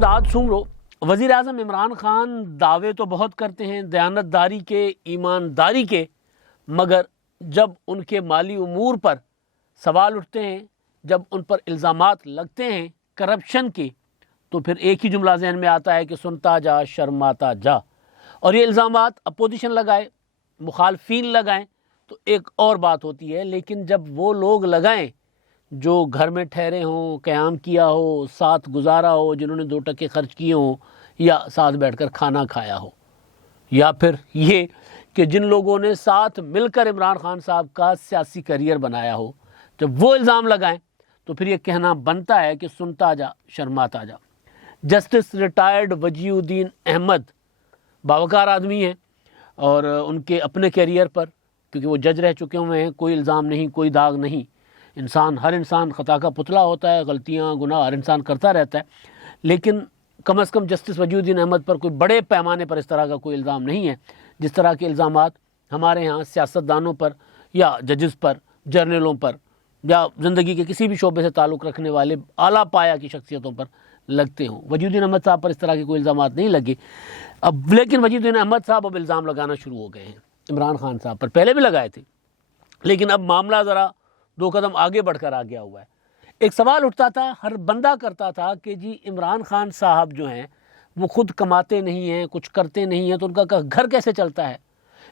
امداد سن لو۔ وزیر اعظم عمران خان دعوے تو بہت کرتے ہیں دیانتداری کے، ایمانداری کے، مگر جب ان کے مالی امور پر سوال اٹھتے ہیں، جب ان پر الزامات لگتے ہیں کرپشن کے، تو پھر ایک ہی جملہ ذہن میں آتا ہے کہ سنتا جا شرماتا جا۔ اور یہ الزامات اپوزیشن لگائے، مخالفین لگائیں تو ایک اور بات ہوتی ہے، لیکن جب وہ لوگ لگائیں جو گھر میں ٹھہرے ہوں، قیام کیا ہو، ساتھ گزارا ہو، جنہوں نے 2 ٹکے خرچ کیے ہوں، یا ساتھ بیٹھ کر کھانا کھایا ہو، یا پھر یہ کہ جن لوگوں نے ساتھ مل کر عمران خان صاحب کا سیاسی کیریئر بنایا ہو، جب وہ الزام لگائیں تو پھر یہ کہنا بنتا ہے کہ سنتا جا شرماتا جا۔ جسٹس ریٹائرڈ وجیہ الدین احمد باوقار آدمی ہیں، اور ان کے اپنے کیریئر پر، کیونکہ وہ جج رہ چکے ہوئے ہیں، کوئی الزام نہیں، کوئی داغ نہیں۔ ہر انسان خطا کا پتلا ہوتا ہے، غلطیاں گناہ ہر انسان کرتا رہتا ہے، لیکن کم از کم جسٹس وجیہ الدین احمد پر کوئی بڑے پیمانے پر اس طرح کا کوئی الزام نہیں ہے جس طرح کے الزامات ہمارے ہاں سیاستدانوں پر یا ججز پر، جرنلوں پر، یا زندگی کے کسی بھی شعبے سے تعلق رکھنے والے اعلیٰ پایہ کی شخصیتوں پر لگتے ہوں۔ وجیہ الدین احمد صاحب پر اس طرح کے کوئی الزامات نہیں لگے اب، لیکن وجیہ الدین احمد صاحب اب الزام لگانا شروع ہو گئے ہیں عمران خان صاحب پر۔ پہلے بھی لگائے تھے، لیکن اب معاملہ ذرا 2 قدم آگے بڑھ کر آ گیا ہوا ہے۔ ایک سوال اٹھتا تھا، ہر بندہ کرتا تھا کہ جی عمران خان صاحب جو ہیں وہ خود کماتے نہیں ہیں، کچھ کرتے نہیں ہیں، تو ان کا گھر کیسے چلتا ہے؟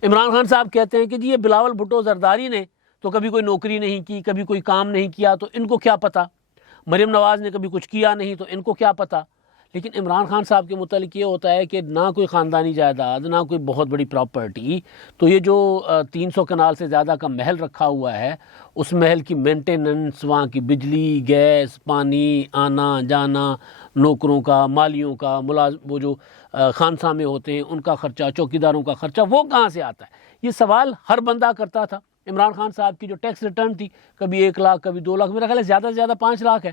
عمران خان صاحب کہتے ہیں کہ جی یہ بلاول بھٹو زرداری نے تو کبھی کوئی نوکری نہیں کی، کبھی کوئی کام نہیں کیا، تو ان کو کیا پتہ؟ مریم نواز نے کبھی کچھ کیا نہیں، تو ان کو کیا پتہ؟ لیکن عمران خان صاحب کے متعلق یہ ہوتا ہے کہ نہ کوئی خاندانی جائیداد، نہ کوئی بہت بڑی پراپرٹی، تو یہ جو 300 کنال سے زیادہ کا محل رکھا ہوا ہے، اس محل کی مینٹیننس، وہاں کی بجلی، گیس، پانی، آنا جانا، نوکروں کا، مالیوں کا، وہ جو خانسامے ہوتے ہیں ان کا خرچہ، چوکیداروں کا خرچہ، وہ کہاں سے آتا ہے؟ یہ سوال ہر بندہ کرتا تھا۔ عمران خان صاحب کی جو ٹیکس ریٹرن تھی، کبھی 1 لاکھ، کبھی 2 لاکھ، میرا خیال ہے زیادہ سے زیادہ 5 لاکھ ہے،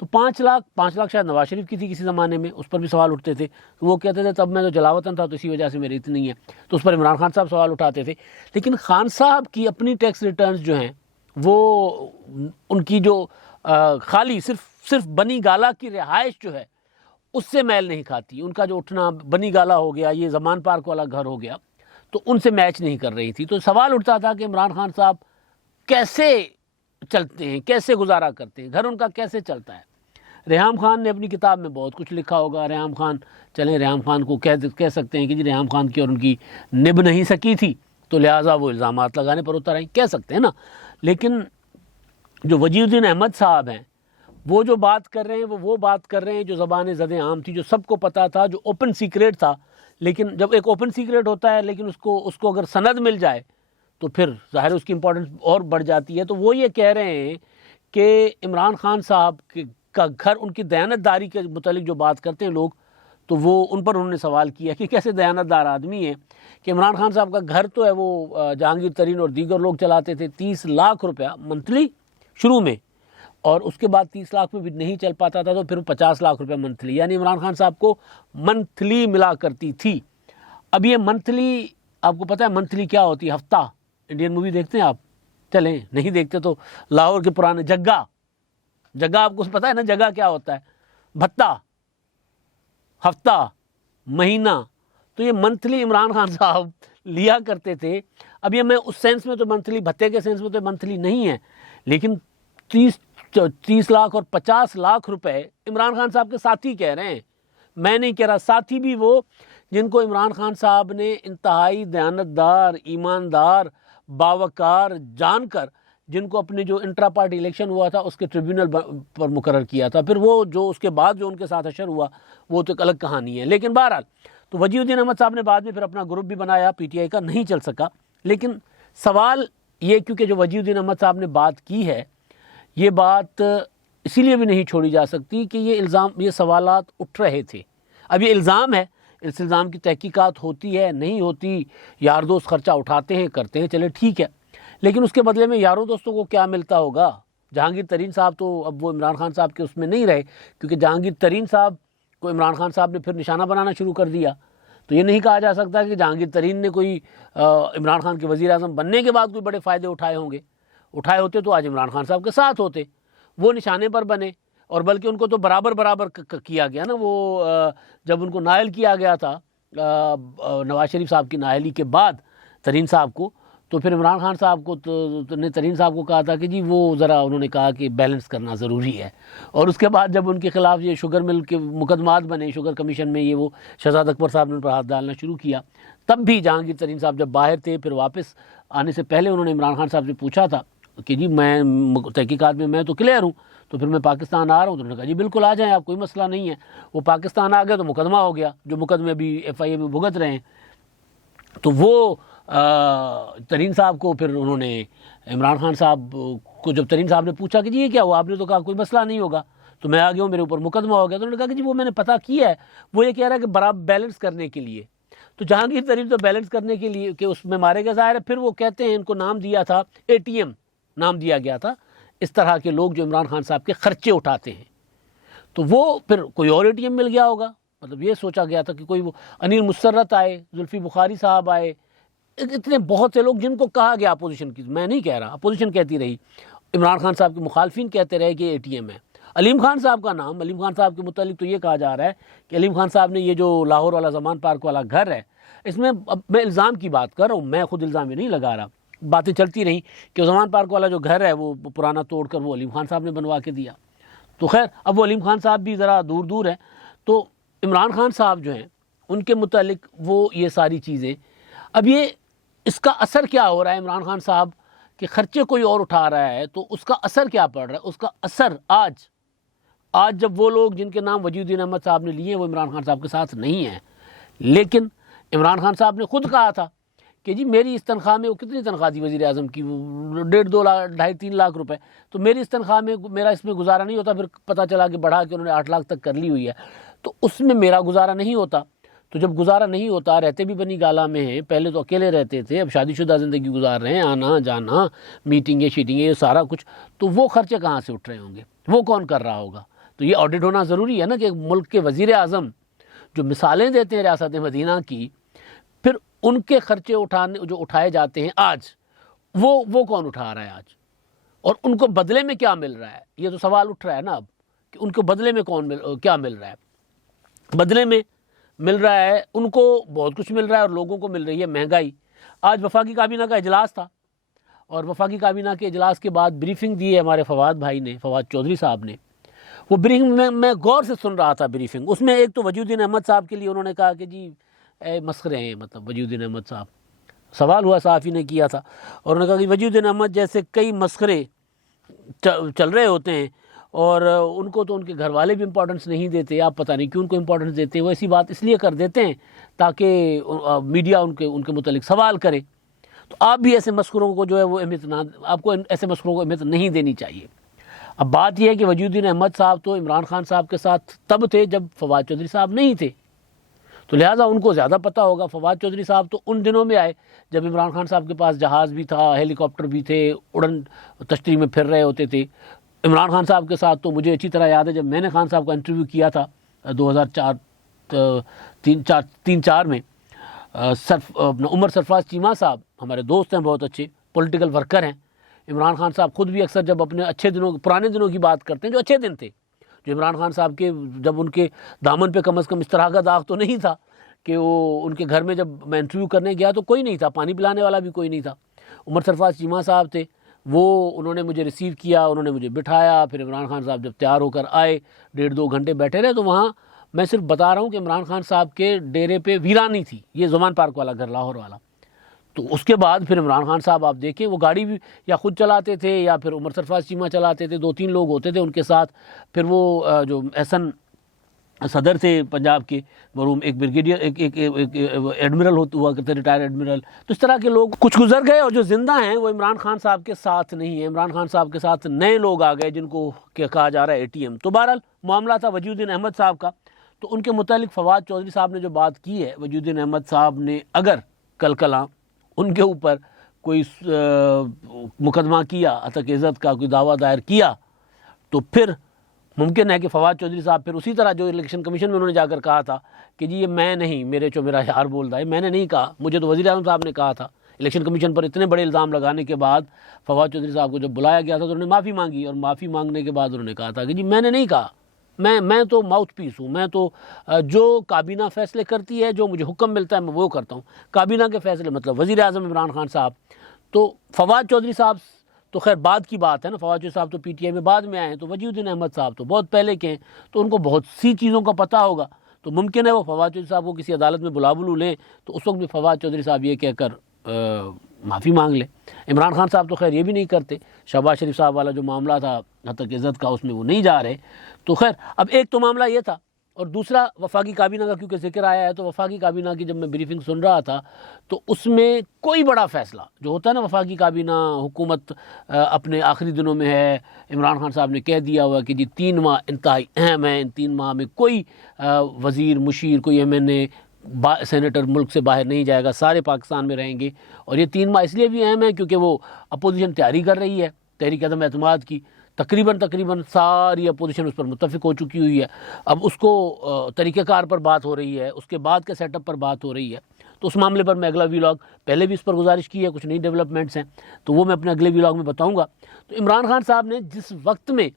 تو 5 لاکھ شاید نواز شریف کی تھی کسی زمانے میں، اس پر بھی سوال اٹھتے تھے، وہ کہتے تھے تب میں تو جلاوطن تھا تو اسی وجہ سے میری اتنی ہے، تو اس پر عمران خان صاحب سوال اٹھاتے تھے۔ لیکن خان صاحب کی اپنی ٹیکس ریٹرنز جو ہیں وہ ان کی جو خالی صرف بنی گالا کی رہائش جو ہے اس سے میل نہیں کھاتی، ان کا جو اٹھنا بنی گالا ہو گیا، یہ زمان پارک والا گھر ہو گیا، تو ان سے میچ نہیں کر رہی تھی۔ تو سوال اٹھتا تھا کہ عمران خان صاحب کیسے چلتے ہیں، کیسے گزارا کرتے ہیں، گھر ان کا کیسے چلتا ہے۔ ریحام خان نے اپنی کتاب میں بہت کچھ لکھا ہوگا، ریحام خان کو کہہ سکتے ہیں کہ جی ریحام خان کی اور ان کی نبھ نہیں سکی تھی، تو لہٰذا وہ الزامات لگانے پر اتر آئیں، کہہ سکتے ہیں نا۔ لیکن جو وجیہ الدین احمد صاحب ہیں، وہ جو بات کر رہے ہیں وہ بات کر رہے ہیں جو زبان زد عام تھی، جو سب کو پتا تھا، جو اوپن سیکریٹ تھا۔ لیکن جب ایک اوپن سیکریٹ ہوتا ہے، لیکن اس کو اگر سند مل جائے تو پھر ظاہر اس کی امپورٹنس اور بڑھ جاتی ہے۔ تو وہ یہ کہہ رہے ہیں کہ عمران خان صاحب کا گھر، ان کی دیانتداری کے متعلق جو بات کرتے ہیں لوگ، تو وہ ان پر انہوں نے سوال کیا کہ کیسے دیانتدار آدمی ہے کہ عمران خان صاحب کا گھر تو ہے وہ جہانگیر ترین اور دیگر لوگ چلاتے تھے، 30 لاکھ روپیہ منتھلی شروع میں، اور اس کے بعد 30 لاکھ میں بھی نہیں چل پاتا تھا تو پھر 50 لاکھ روپے منتھلی، یعنی عمران خان صاحب کو منتھلی ملا کرتی تھی۔ اب یہ منتھلی، آپ کو پتہ ہے منتھلی کیا ہوتی ہے؟ ہفتہ۔ انڈین مووی دیکھتے ہیں آپ؟ چلیں نہیں دیکھتے تو لاہور کے پرانے جگہ آپ کو پتہ ہے نا جگہ کیا ہوتا ہے؟ بھتہ، ہفتہ، مہینہ، تو یہ منتھلی عمران خان صاحب لیا کرتے تھے۔ اب یہ میں اس سینس میں تو منتھلی بھتے کے سینس میں تو منتھلی نہیں ہے، لیکن 30 لاکھ اور 50 لاکھ روپے عمران خان صاحب کے ساتھی کہہ رہے ہیں، میں نہیں کہہ رہا، ساتھی بھی وہ جن کو عمران خان صاحب نے انتہائی دیانتدار، ایماندار، باوقار جان کر، جن کو اپنے جو انٹرا پارٹی الیکشن ہوا تھا اس کے ٹریبیونل پر مقرر کیا تھا، پھر وہ جو اس کے بعد جو ان کے ساتھ حشر ہوا وہ تو ایک الگ کہانی ہے۔ لیکن بہرحال تو وجیہ الدین احمد صاحب نے بعد میں پھر اپنا گروپ بھی بنایا، پی ٹی آئی کا، نہیں چل سکا۔ لیکن سوال یہ، کیونکہ جو وجیہ الدین احمد صاحب نے بات کی ہے، یہ بات اسی لیے بھی نہیں چھوڑی جا سکتی کہ یہ سوالات اٹھ رہے تھے۔ اب یہ الزام ہے، اس الزام کی تحقیقات ہوتی ہے نہیں ہوتی، یار دوست خرچہ اٹھاتے ہیں، کرتے ہیں، چلے ٹھیک ہے، لیکن اس کے بدلے میں یاروں دوستوں کو کیا ملتا ہوگا؟ جہانگیر ترین صاحب تو اب وہ عمران خان صاحب کے اس میں نہیں رہے، کیونکہ جہانگیر ترین صاحب کو عمران خان صاحب نے پھر نشانہ بنانا شروع کر دیا، تو یہ نہیں کہا جا سکتا کہ جہانگیر ترین نے کوئی عمران خان کے وزیر اعظم بننے کے بعد کوئی بڑے فائدے اٹھائے ہوں گے۔ اٹھائے ہوتے تو آج عمران خان صاحب کے ساتھ ہوتے، وہ نشانے پر بنے، اور بلکہ ان کو تو برابر برابر کیا گیا نا. وہ جب ان کو نائل کیا گیا تھا نواز شریف صاحب کی نااہلی کے بعد ترین صاحب کو, تو پھر عمران خان صاحب کو نے ترین صاحب کو کہا تھا کہ جی وہ ذرا انہوں نے کہا کہ بیلنس کرنا ضروری ہے. اور اس کے بعد جب ان کے خلاف یہ شوگر مل کے مقدمات بنے شوگر کمیشن میں, یہ وہ شہزاد اکبر صاحب نے ان پر ہاتھ ڈالنا شروع کیا, تب بھی جہانگیر ترین صاحب جب باہر تھے, پھر واپس آنے سے پہلے انہوں نے عمران خان صاحب سے پوچھا تھا کہ جی میں تحقیقات میں تو کلیئر ہوں, تو پھر میں پاکستان آ رہا ہوں. تو انہوں نے کہا جی بالکل آ جائیں آپ, کوئی مسئلہ نہیں ہے. وہ پاکستان آ گئے تو مقدمہ ہو گیا, جو مقدمے ابھی ایف آئی اے میں بھگت رہے ہیں. تو وہ ترین صاحب کو پھر انہوں نے عمران خان صاحب کو جب ترین صاحب نے پوچھا کہ جی یہ کیا ہوا, آپ نے تو کہا کوئی مسئلہ نہیں ہوگا, تو میں آ گیا ہوں, میرے اوپر مقدمہ ہو گیا. تو انہوں نے کہا کہ جی وہ میں نے پتہ کیا ہے, وہ یہ کہہ رہا ہے کہ برابر بیلنس کرنے کے لیے. تو جہانگیر ترین تو بیلنس کرنے کے لیے کہ اس میں مارے گئے, ظاہر ہے. پھر وہ کہتے ہیں ان کو نام دیا تھا اے ٹی ایم, نام دیا گیا تھا اس طرح کے لوگ جو عمران خان صاحب کے خرچے اٹھاتے ہیں. تو وہ پھر کوئی اور اے ٹی ایم مل گیا ہوگا, مطلب یہ سوچا گیا تھا کہ کوئی وہ انیل مسرت آئے, زلفی بخاری صاحب آئے, اتنے بہت سے لوگ جن کو کہا گیا اپوزیشن کی, میں نہیں کہہ رہا, اپوزیشن کہتی رہی, عمران خان صاحب کے مخالفین کہتے رہے کہ اے ٹی ایم ہے. علیم خان صاحب کا نام, علیم خان صاحب کے متعلق تو یہ کہا جا رہا ہے کہ علیم خان صاحب نے یہ جو لاہور والا زمان پارک والا گھر ہے, اس میں اب میں الزام کی بات کر رہا ہوں, میں خود الزام نہیں لگا رہا, باتیں چلتی رہیں کہ زمان پارک والا جو گھر ہے وہ پرانا توڑ کر وہ علیم خان صاحب نے بنوا کے دیا. تو خیر اب وہ علیم خان صاحب بھی ذرا دور دور ہیں. تو عمران خان صاحب جو ہیں ان کے متعلق وہ یہ ساری چیزیں, اب یہ اس کا اثر کیا ہو رہا ہے, عمران خان صاحب کے خرچے کوئی اور اٹھا رہا ہے تو اس کا اثر کیا پڑ رہا ہے. اس کا اثر آج جب وہ لوگ جن کے نام وجیہ الدین احمد صاحب نے لیے وہ عمران خان صاحب کے ساتھ نہیں ہیں, لیکن عمران خان صاحب نے خود کہا تھا کہ جی میری اس تنخواہ میں, وہ کتنی تنخواہ تھی وزیر اعظم کی, 1.5 2 لاکھ 2.5 3 لاکھ روپے, تو میری اس تنخواہ میں میرا اس میں گزارا نہیں ہوتا. پھر پتہ چلا کہ بڑھا کے انہوں نے 8 لاکھ تک کر لی ہوئی ہے, تو اس میں میرا گزارا نہیں ہوتا. تو جب گزارا نہیں ہوتا, رہتے بھی بنی گالا میں ہیں, پہلے تو اکیلے رہتے تھے, اب شادی شدہ زندگی گزار رہے ہیں, آنا جانا, میٹنگیں شیٹنگیں, یہ سارا کچھ, تو وہ خرچے کہاں سے اٹھ رہے ہوں گے, وہ کون کر رہا ہوگا. تو یہ آڈٹ ہونا ضروری ہے نا کہ ملک کے وزیر اعظم جو مثالیں دیتے ہیں ریاست مدینہ کی, پھر ان کے خرچے جو اٹھائے جاتے ہیں آج, وہ کون اٹھا رہا ہے آج, اور ان کو بدلے میں کیا مل رہا ہے. یہ تو سوال اٹھ رہا ہے نا اب کہ ان کو بدلے میں کیا مل رہا ہے. بدلے میں مل رہا ہے ان کو بہت کچھ مل رہا ہے, اور لوگوں کو مل رہی ہے مہنگائی. آج وفاقی کابینہ کا اجلاس تھا, اور وفاقی کابینہ کے اجلاس کے بعد بریفنگ دی ہے ہمارے فواد بھائی نے, فواد چودھری صاحب نے. وہ بریفنگ میں غور سے سن رہا تھا بریفنگ, اس میں ایک تو وجیہ الدین احمد صاحب کے لیے انہوں نے کہا کہ جی اے مسخرے ہیں, مطلب وجیہ الدین احمد صاحب, سوال ہوا صحافی نے کیا تھا, اور انہوں نے کہا کہ وجیہ الدین احمد جیسے کئی مسخرے چل رہے ہوتے ہیں, اور ان کو تو ان کے گھر والے بھی امپورٹنس نہیں دیتے, آپ پتہ نہیں کیوں ان کو امپورٹنس دیتے ہیں. وہ ایسی بات اس لیے کر دیتے ہیں تاکہ میڈیا ان کے متعلق سوال کرے. تو آپ بھی ایسے مسخروں کو جو ہے وہ اہمیت نہ, آپ کو ایسے مسخروں کو اہمیت نہیں دینی چاہیے. اب بات یہ ہے کہ وجیہ الدین احمد صاحب تو عمران خان صاحب کے ساتھ تب تھے جب فواد چودھری صاحب نہیں تھے, تو لہٰذا ان کو زیادہ پتہ ہوگا. فواد چودھری صاحب تو ان دنوں میں آئے جب عمران خان صاحب کے پاس جہاز بھی تھا, ہیلی کاپٹر بھی تھے, اڑن تشتری میں پھر رہے ہوتے تھے. عمران خان صاحب کے ساتھ تو مجھے اچھی طرح یاد ہے جب میں نے خان صاحب کا انٹرویو کیا تھا 2003-4 میں, عمر سرفراز چیمہ صاحب ہمارے دوست ہیں, بہت اچھے پولیٹیکل ورکر ہیں. عمران خان صاحب خود بھی اکثر جب اپنے اچھے دنوں, پرانے دنوں کی بات کرتے ہیں جو اچھے دن تھے, جو عمران خان صاحب کے, جب ان کے دامن پہ کم از کم اس طرح کا داغ تو نہیں تھا کہ وہ ان کے گھر میں جب میں انٹرویو کرنے گیا تو کوئی نہیں تھا, پانی پلانے والا بھی کوئی نہیں تھا. عمر سرفراز چیمہ صاحب تھے, وہ انہوں نے مجھے ریسیو کیا, انہوں نے مجھے بٹھایا. پھر عمران خان صاحب جب تیار ہو کر آئے 1.5-2 گھنٹے بیٹھے رہے. تو وہاں میں صرف بتا رہا ہوں کہ عمران خان صاحب کے ڈیرے پہ ویرانی تھی, یہ زمان پارک والا گھر لاہور والا. تو اس کے بعد پھر عمران خان صاحب آپ دیکھیں وہ گاڑی بھی یا خود چلاتے تھے یا پھر عمر سرفراز چیمہ چلاتے تھے, 2-3 لوگ ہوتے تھے ان کے ساتھ. پھر وہ جو احسن صدر تھے پنجاب کے مرحوم, ایک بریگیڈیئر, ایک ایڈمرل ہوا کرتے, ریٹائر ایڈمرل. تو اس طرح کے لوگ کچھ گزر گئے, اور جو زندہ ہیں وہ عمران خان صاحب کے ساتھ نہیں ہیں. عمران خان صاحب کے ساتھ نئے لوگ آ گئے جن کو کہا جا رہا ہے اے ٹی ایم. تو بہرحال معاملہ تھا وجیہ الدین احمد صاحب کا. تو ان کے متعلق فواد چودھری صاحب نے جو بات کی ہے, وجیہ الدین احمد صاحب نے اگر کل ان کے اوپر کوئی مقدمہ کیا, عتق عزت کا کوئی دعویٰ دائر کیا, تو پھر ممکن ہے کہ فواد چودھری صاحب پھر اسی طرح جو الیکشن کمیشن میں انہوں نے جا کر کہا تھا کہ جی یہ میں نہیں, میرا یار بول رہا ہے, میں نے نہیں کہا, مجھے تو وزیر اعظم صاحب نے کہا تھا, الیکشن کمیشن پر اتنے بڑے الزام لگانے کے بعد فواد چودھری صاحب کو جب بلایا گیا تھا تو انہوں نے معافی مانگی، اور معافی مانگنے کے بعد انہوں نے کہا تھا کہ جی میں نے نہیں کہا، میں تو ماؤتھ پیس ہوں، میں تو جو کابینہ فیصلے کرتی ہے، جو مجھے حکم ملتا ہے میں وہ کرتا ہوں۔ کابینہ کے فیصلے مطلب وزیر اعظم عمران خان صاحب، تو فواد چودھری صاحب تو خیر بعد کی بات ہے نا، فواد چودھری صاحب تو پی ٹی آئی میں بعد میں آئے ہیں، تو وجیہ الدین احمد صاحب تو بہت پہلے کے ہیں، تو ان کو بہت سی چیزوں کا پتہ ہوگا، تو ممکن ہے وہ فواد چودھری صاحب کو کسی عدالت میں بلو لیں تو اس وقت بھی فواد چودھری صاحب یہ کہہ کر معافی مانگ لیں۔ عمران خان صاحب تو خیر یہ بھی نہیں کرتے، شہباز شریف صاحب والا جو معاملہ تھا حتیٰ کہ عزت کا، اس میں وہ نہیں جا رہے۔ تو خیر اب ایک تو معاملہ یہ تھا، اور دوسرا وفاقی کابینہ کا کیونکہ ذکر آیا ہے، تو وفاقی کابینہ کی جب میں بریفنگ سن رہا تھا تو اس میں کوئی بڑا فیصلہ جو ہوتا ہے نا، وفاقی کابینہ حکومت اپنے آخری دنوں میں ہے، عمران خان صاحب نے کہہ دیا ہوا کہ جی 3 ماہ انتہائی اہم ہیں، ان 3 ماہ میں کوئی وزیر، مشیر، کوئی ایم این اے، سینیٹر ملک سے باہر نہیں جائے گا، سارے پاکستان میں رہیں گے۔ اور یہ 3 ماہ اس لیے بھی اہم ہیں کیونکہ وہ اپوزیشن تیاری کر رہی ہے، تحریک عدم اعتماد کی، تقریباً ساری اپوزیشن اس پر متفق ہو چکی ہوئی ہے۔ اب اس کو طریقہ کار پر بات ہو رہی ہے، اس کے بعد کے سیٹ اپ پر بات ہو رہی ہے، تو اس معاملے پر میں اگلا ویلاگ، پہلے بھی اس پر گزارش کی ہے، کچھ نئی ڈیولپمنٹس ہیں تو وہ میں اپنے اگلے ویلاگ میں بتاؤں گا۔ تو عمران خان صاحب نے جس وقت میں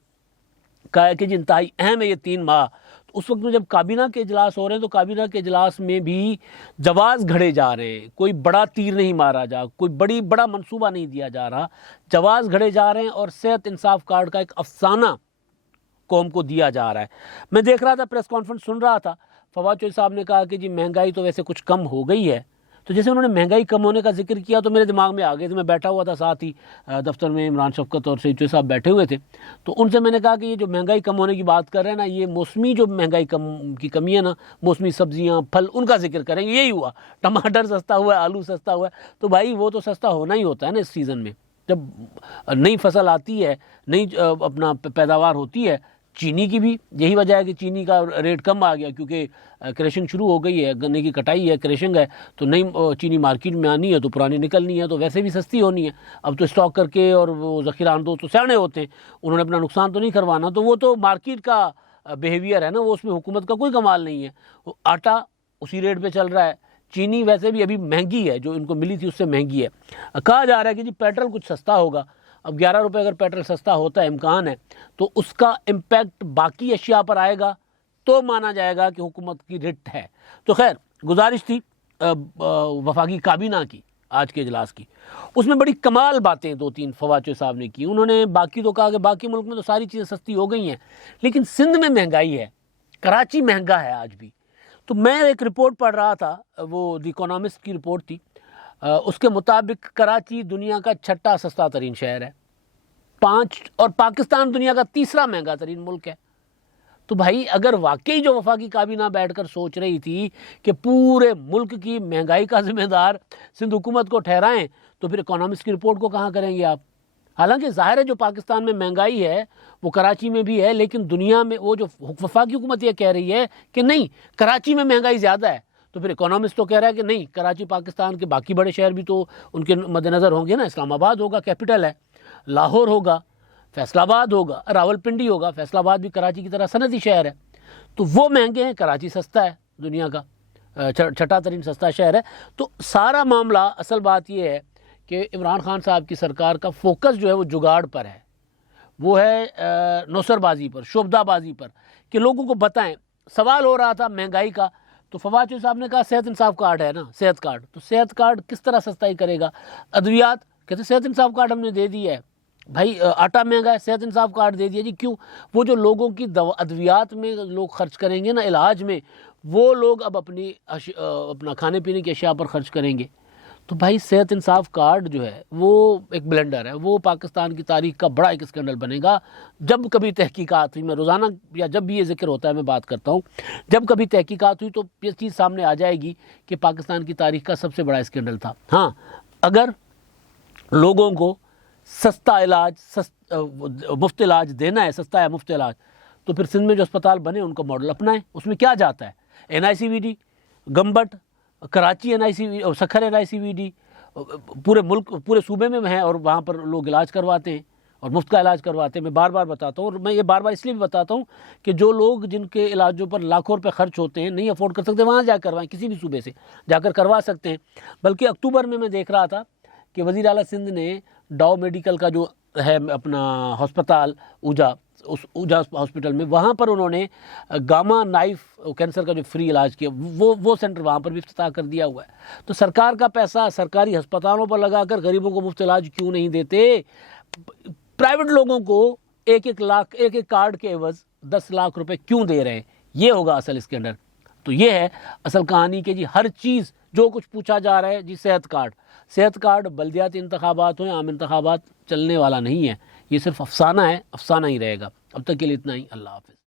کہا ہے کہ جی انتہائی اہم ہے یہ 3 ماہ، تو اس وقت میں جب کابینہ کے اجلاس ہو رہے ہیں تو کابینہ کے اجلاس میں بھی جواز گھڑے جا رہے ہیں، کوئی بڑا تیر نہیں مارا جا، کوئی بڑا منصوبہ نہیں دیا جا رہا، جواز گھڑے جا رہے ہیں، اور صحت انصاف کارڈ کا ایک افسانہ قوم کو دیا جا رہا ہے۔ میں دیکھ رہا تھا، پریس کانفرنس سن رہا تھا، فواد چودھری صاحب نے کہا کہ جی مہنگائی تو ویسے کچھ کم ہو گئی ہے، تو جیسے انہوں نے مہنگائی کم ہونے کا ذکر کیا تو میرے دماغ میں آ گئے، تو میں بیٹھا ہوا تھا ساتھ ہی دفتر میں، عمران شفقت اور سعید چودھری صاحب بیٹھے ہوئے تھے، تو ان سے میں نے کہا کہ یہ جو مہنگائی کم ہونے کی بات کر رہے ہیں نا، یہ موسمی جو مہنگائی کی کمی ہے نا، موسمی سبزیاں، پھل، ان کا ذکر کریں گے۔ یہی ہوا، ٹماٹر سستا ہوا ہے، آلو سستا ہوا ہے، تو بھائی وہ تو سستا ہونا ہی ہوتا ہے نا اس سیزن میں، جب نئی فصل آتی ہے، نئی اپنا پیداوار ہوتی ہے۔ چینی کی بھی یہی وجہ ہے کہ چینی کا ریٹ کم آ گیا، کیونکہ کریشنگ شروع ہو گئی ہے، گنے کی کٹائی ہے، کریشنگ ہے، تو نئی چینی مارکیٹ میں آنی ہے تو پرانی نکلنی ہے، تو ویسے بھی سستی ہونی ہے۔ اب تو اسٹاک کر کے اور وہ ذخیرہ اندوز تو سیانے ہوتے ہیں، انہوں نے اپنا نقصان تو نہیں کروانا، تو وہ تو مارکیٹ کا بیہیویئر ہے نا، وہ اس میں حکومت کا کوئی کمال نہیں ہے۔ وہ آٹا اسی ریٹ پہ چل رہا ہے، چینی ویسے بھی ابھی مہنگی ہے، جو ان کو ملی تھی اس سے مہنگی ہے۔ کہا جا رہا ہے کہ جی پیٹرول کچھ سستا ہوگا، اب 11 روپے اگر پیٹرول سستا ہوتا ہے، امکان ہے، تو اس کا امپیکٹ باقی اشیاء پر آئے گا تو مانا جائے گا کہ حکومت کی رٹ ہے۔ تو خیر گزارش تھی وفاقی کابینہ کی آج کے اجلاس کی، اس میں بڑی کمال باتیں 2-3 فواد چودھری صاحب نے کی۔ انہوں نے باقی تو کہا کہ باقی ملک میں تو ساری چیزیں سستی ہو گئی ہیں، لیکن سندھ میں مہنگائی ہے، کراچی مہنگا ہے آج بھی۔ تو میں ایک رپورٹ پڑھ رہا تھا، وہ دی اکانومسٹ کی رپورٹ تھی، اس کے مطابق کراچی دنیا کا 6واں سستا ترین شہر ہے، اور پاکستان دنیا کا 3را مہنگا ترین ملک ہے۔ تو بھائی اگر واقعی جو وفاقی کابینہ بیٹھ کر سوچ رہی تھی کہ پورے ملک کی مہنگائی کا ذمہ دار سندھ حکومت کو ٹھہرائیں، تو پھر اکانومسٹ کی رپورٹ کو کہاں کریں گے آپ؟ حالانکہ ظاہر ہے جو پاکستان میں مہنگائی ہے وہ کراچی میں بھی ہے، لیکن دنیا میں وہ جو وفاقی حکومت یہ کہہ رہی ہے کہ نہیں کراچی میں مہنگائی زیادہ ہے، تو پھر اکانومسٹ تو کہہ رہا ہے کہ نہیں، کراچی پاکستان کے باقی بڑے شہر بھی تو ان کے مد نظر ہوں گے نا، اسلام آباد ہوگا، کیپٹل ہے، لاہور ہوگا، فیصل آباد ہوگا، راول پنڈی ہوگا، فیصل آباد بھی کراچی کی طرح صنعتی شہر ہے، تو وہ مہنگے ہیں، کراچی سستا ہے، دنیا کا 6واں ترین سستا شہر ہے۔ تو سارا معاملہ، اصل بات یہ ہے کہ عمران خان صاحب کی سرکار کا فوکس جو ہے وہ جگاڑ پر ہے، وہ ہے نوسر بازی پر، شعبدہ بازی پر، کہ لوگوں کو بتائیں۔ سوال ہو رہا تھا مہنگائی کا، تو فواد چودھری صاحب نے کہا صحت انصاف کارڈ ہے نا، صحت کارڈ، تو صحت کارڈ کس طرح سستائی کرے گا؟ ادویات، کہتے صحت انصاف کارڈ ہم نے دے دیا ہے، بھائی آٹا مہنگا ہے، صحت انصاف کارڈ دے دیا، جی کیوں؟ وہ جو لوگوں کی ادویات میں لوگ خرچ کریں گے نا، علاج میں، وہ لوگ اب اپنا کھانے پینے کی اشیاء پر خرچ کریں گے۔ تو بھائی صحت انصاف کارڈ جو ہے وہ ایک بلنڈر ہے، وہ پاکستان کی تاریخ کا بڑا ایک اسکینڈل بنے گا۔ جب کبھی تحقیقات ہوئی، میں روزانہ یا جب بھی یہ ذکر ہوتا ہے میں بات کرتا ہوں، جب کبھی تحقیقات ہوئی تو یہ چیز سامنے آ جائے گی کہ پاکستان کی تاریخ کا سب سے بڑا اسکینڈل تھا۔ ہاں، اگر لوگوں کو سستا علاج، مفت علاج دینا ہے، سستا ہے مفت علاج، تو پھر سندھ میں جو اسپتال بنے ان کا ماڈل اپنائیں۔ اس میں کیا جاتا ہے؟ NICVD، Gambat, Karachi NICVD، Sukkur NICVD، پورے ملک، پورے صوبے میں ہے، اور وہاں پر لوگ علاج کرواتے ہیں، اور مفت کا علاج کرواتے ہیں. میں بار بار بتاتا ہوں, اور میں یہ بار بار اس لیے بھی بتاتا ہوں کہ جو لوگ جن کے علاجوں پر لاکھوں روپے خرچ ہوتے ہیں, نہیں افورڈ کر سکتے, وہاں جا کر کروائیں, کسی بھی صوبے سے جا کر کروا سکتے ہیں. بلکہ اکتوبر میں دیکھ رہا تھا کہ وزیر اعلیٰ سندھ نے ڈاؤ میڈیکل کا جو ہے اپنا ہسپتال اوجھا, اس اوجھا ہاسپٹل میں, وہاں پر انہوں نے گاما نائف کینسر کا جو فری علاج کیا, وہ سینٹر وہاں پر بھی افتتاح کر دیا ہوا ہے. تو سرکار کا پیسہ سرکاری ہسپتالوں پر لگا کر غریبوں کو مفت علاج کیوں نہیں دیتے؟ پرائیویٹ لوگوں کو ایک ایک کارڈ کے عوض 10 لاکھ روپے کیوں دے رہے ہیں؟ یہ ہوگا اصل اس کے اندر. تو یہ ہے اصل کہانی کہ جی ہر چیز جو کچھ پوچھا جا رہا ہے, جی صحت کارڈ بلدیاتی انتخابات ہوں یا عام انتخابات چلنے والا نہیں ہے. یہ صرف افسانہ ہے, افسانہ ہی رہے گا. اب تک کے لیے اتنا ہی. اللہ حافظ.